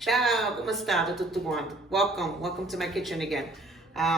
Ciao, come state tutto quanto? Welcome to my kitchen again.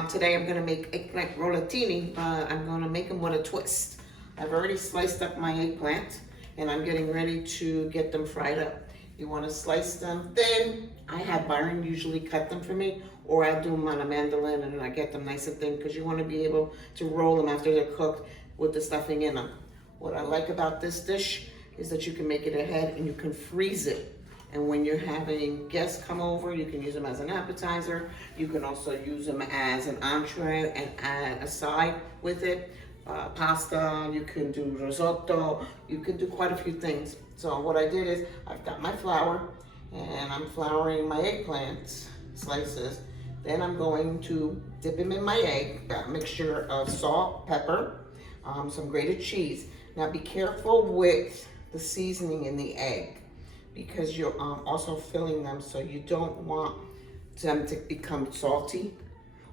Today I'm gonna make eggplant rollatini, but I'm gonna make them with a twist. I've already sliced up my eggplant and I'm getting ready to get them fried up. You wanna slice them thin. I have Byron usually cut them for me, or I do them on a mandolin and I get them nice and thin because you wanna be able to roll them after they're cooked with the stuffing in them. What I like about this dish is that you can make it ahead and you can freeze it. And when you're having guests come over, you can use them as an appetizer. You can also use them as an entree and add a side with it. Pasta, you can do risotto, you can do quite a few things. So what I did is I've got my flour and I'm flouring my eggplant slices. Then I'm going to dip them in my egg, a mixture of salt, pepper, some grated cheese. Now be careful with the seasoning in the egg, because you're also filling them, so you don't want them to become salty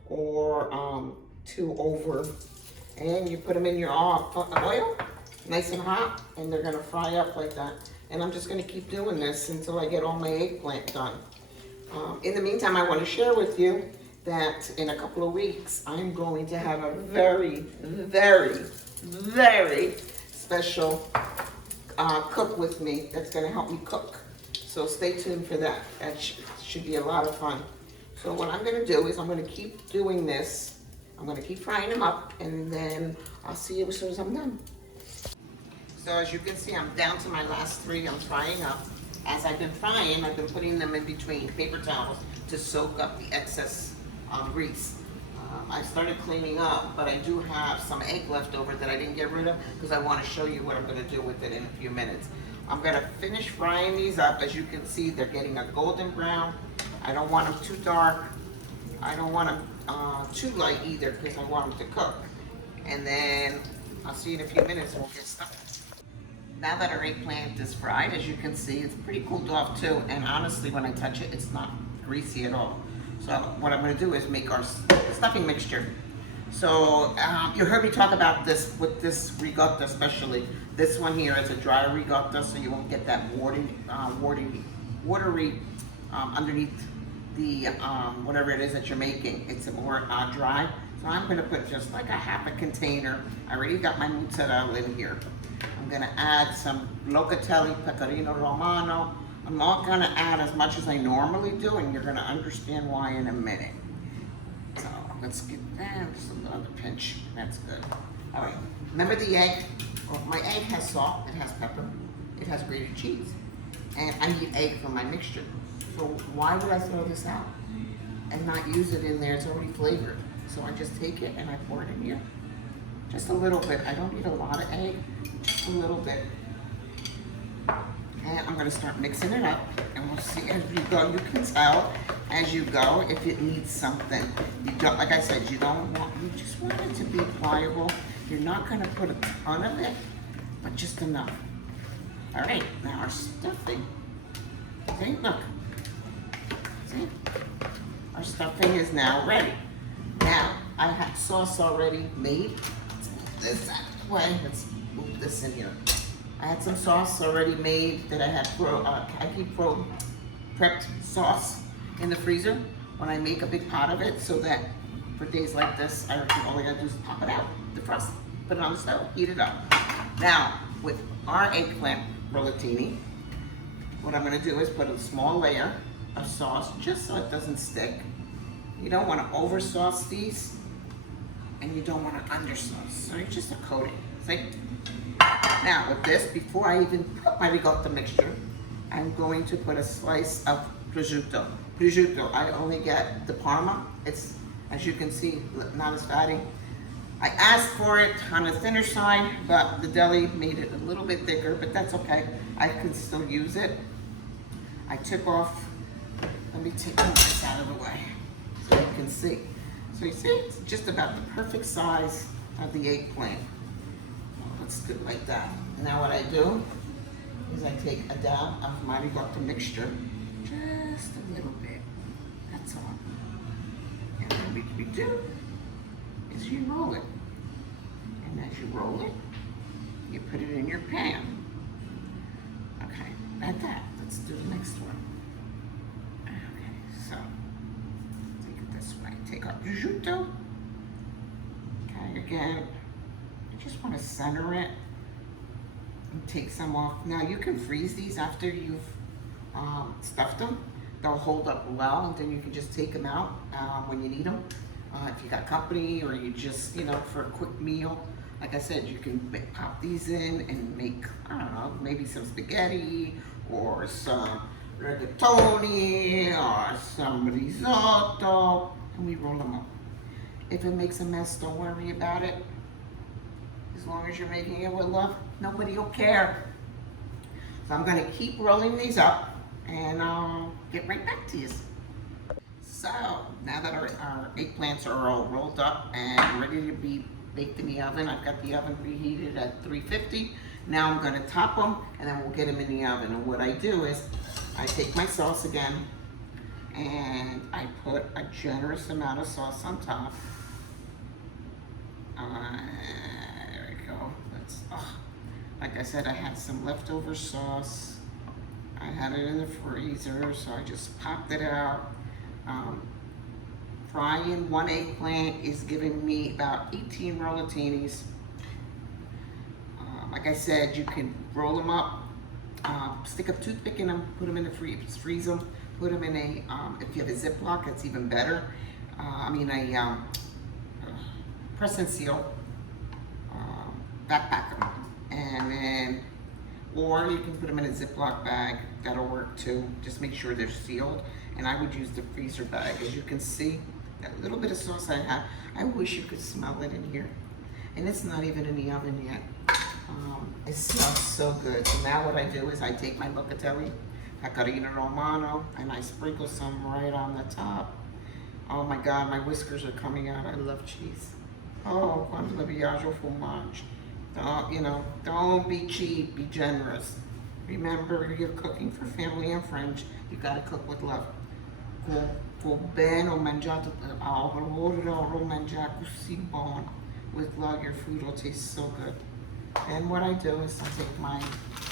or too over. And you put them in your oil, nice and hot, and they're gonna fry up like that. And I'm just gonna keep doing this until I get all my eggplant done. In the meantime, I wanna share with you that in a couple of weeks, I'm going to have a very, very, very special cook with me that's going to help me cook. So stay tuned for that. That should be a lot of fun. So what I'm going to do is I'm going to keep doing this. I'm going to keep frying them up, and then I'll see you as soon as I'm done. So as you can see, I'm down to my last three. I'm frying up. As I've been frying, I've been putting them in between paper towels to soak up the excess grease. I started cleaning up, but I do have some egg left over that I didn't get rid of because I want to show you what I'm going to do with it in a few minutes. I'm going to finish frying these up. As you can see, they're getting a golden brown. I don't want them too dark. I don't want them too light either because I want them to cook. And then I'll see you in a few minutes and we'll get started. Now that our eggplant is fried, as you can see, it's pretty cooled off too. And honestly, when I touch it, it's not greasy at all. So what I'm going to do is make our stuffing mixture. So you heard me talk about this with this ricotta especially. This one here is a dry ricotta, so you won't get that watery underneath the whatever it is that you're making. It's more dry. So I'm going to put just like a half a container. I already got my mozzarella in here. I'm going to add some locatelli, pecorino romano. I'm not going to add as much as I normally do, and you're going to understand why in a minute. So let's get that, just another pinch. That's good. All right, remember the egg? Well, my egg has salt, it has pepper, it has grated cheese, and I need egg for my mixture. So why would I throw this out and not use it in there? It's already flavored. So I just take it and I pour it in here. Just a little bit. I don't need a lot of egg, just a little bit. And I'm going to start mixing it up, and we'll see as we go. You can tell as you go if it needs something. You don't, like I said, you just want it to be pliable. You're not going to put a ton of it, but just enough. All right, now our stuffing. See, look. See? Our stuffing is now ready. Now, I have sauce already made. Let's move this out of the way. Let's move this in here. I had some sauce already made that I had I keep prepped sauce in the freezer when I make a big pot of it, so that for days like this, all I gotta do is pop it out, defrost, put it on the stove, heat it up. Now, with our eggplant rollatini, what I'm gonna do is put a small layer of sauce just so it doesn't stick. You don't wanna over sauce these, and you don't wanna under sauce, so you're just a coating, see? Now with this, before I even put my ricotta mixture, I'm going to put a slice of prosciutto. Prosciutto, I only get the Parma. It's, as you can see, not as fatty. I asked for it on the thinner side, but the deli made it a little bit thicker, but that's okay. I can still use it. I took off, let me take this out of the way so you can see. So you see, it's just about the perfect size of the eggplant. Let's do it like that. Now what I do is I take a dab of my ricotta mixture, just a little bit, that's all. And then what we do is you roll it. And as you roll it, you put it in your pan. Okay, like that. Let's do the next one. again, I just want to center it and take some off. Now you can freeze these after you've stuffed them. They'll hold up well, and then you can just take them out when you need them. If you got company or you just, for a quick meal. Like I said, you can pop these in and make, I don't know, maybe some spaghetti or some rigatoni or some risotto, and we roll them up. If it makes a mess, don't worry about it. As long as you're making it with love, nobody will care. So I'm gonna keep rolling these up, and I'll get right back to you. So now that our eggplants are all rolled up and ready to be baked in the oven, I've got the oven preheated at 350. Now I'm gonna top them, and then we'll get them in the oven. And what I do is, I take my sauce again, and I put a generous amount of sauce on top. There we go. Like I said, I had some leftover sauce. I had it in the freezer, so I just popped it out. Frying one eggplant is giving me about 18 rollatinis. Like I said, you can roll them up, stick a toothpick in them, put them in the freeze them, put them in a, if you have a Ziploc, it's even better. Press and seal, backpack them, and then, or you can put them in a Ziploc bag, that'll work too. Just make sure they're sealed, and I would use the freezer bag. As you can see, that little bit of sauce I have, I wish you could smell it in here. And it's not even in the oven yet. It smells so good. So now what I do is I take my locatelli, pecorino romano, and I sprinkle some right on the top. Oh my God, my whiskers are coming out. I love cheese. Oh, quanto le viaggio formaggi. Don't be cheap, be generous. Remember, you're cooking for family and friends. You gotta cook with love. Bene ho mangiato, ho mangiato così buono. With love, your food will taste so good. And what I do is I take my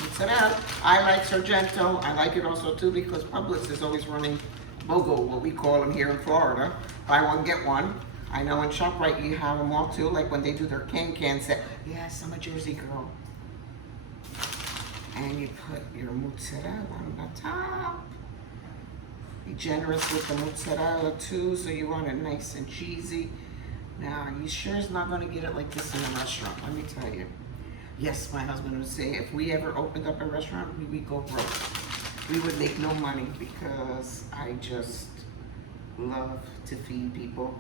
mozzarella. I like Sargento. I like it also too because Publix is always running BOGO, what we call them here in Florida. Buy one, get one. I know in ShopRite you have them all too, like when they do their can set. Yes, I'm a Jersey girl. And you put your mozzarella on the top. Be generous with the mozzarella too, so you want it nice and cheesy. Now, you sure is not going to get it like this in a restaurant, let me tell you. Yes, my husband would say if we ever opened up a restaurant, we would go broke. We would make no money because I just love to feed people.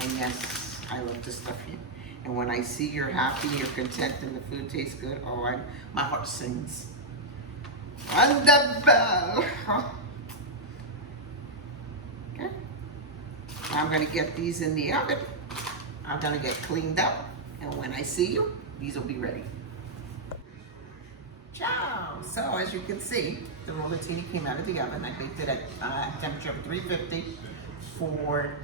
And yes, I love to stuff you. And when I see you're happy, you're content, and the food tastes good, my heart sings. Wonderful! Okay. I'm going to get these in the oven. I'm gonna get cleaned up, and when I see you, these will be ready. Ciao! So as you can see, the rollatini came out of the oven. I baked it at temperature of 350 for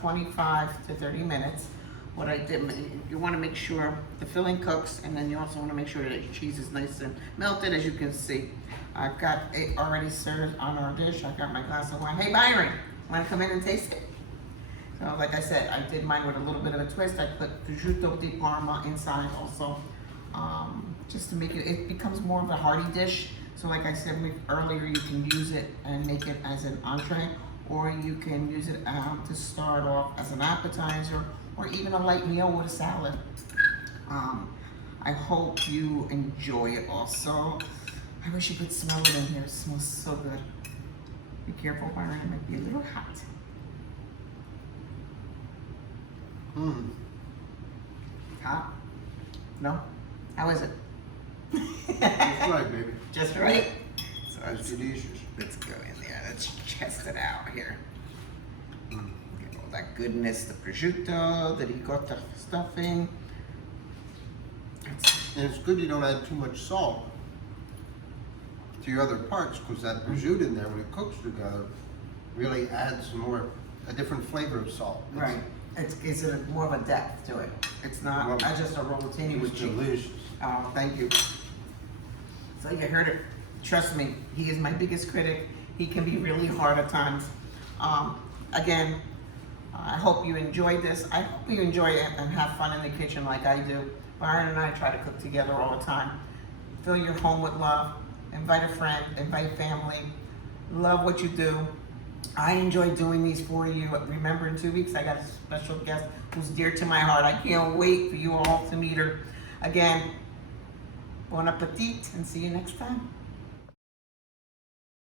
25 to 30 minutes. What I did, you wanna make sure the filling cooks, and then you also wanna make sure that your cheese is nice and melted. As you can see, I've got it already served on our dish. I've got my glass of wine. Hey Byron, wanna come in and taste it? So like I said, I did mine with a little bit of a twist. I put prosciutto di Parma inside also, just to make it becomes more of a hearty dish. So like I said earlier, you can use it and make it as an entree, or you can use it to start off as an appetizer, or even a light meal with a salad. I hope you enjoy it also. I wish you could smell it in here. It smells so good. Be careful, Byron, it might be a little hot. Hot? No? How is it? Just right, baby. Just right? So It's delicious. let's go in there. Let's test it out here. Get all that goodness, the prosciutto, the ricotta stuffing. And it's good you don't add too much salt to your other parts, because that prosciutto in there, when it cooks together, really adds a different flavor of salt. Right. It's more of a depth to it. It's not just a rollatini with cheese. Delicious. Oh, thank you. So you heard it. Trust me, he is my biggest critic. He can be really hard at times. Again, I hope you enjoyed this. I hope you enjoy it and have fun in the kitchen like I do. Byron and I try to cook together all the time. Fill your home with love. Invite a friend, invite family. Love what you do. I enjoy doing these for you. Remember, in 2 weeks, I got a special guest who's dear to my heart. I can't wait for you all to meet her. Again, bon appetit, and see you next time.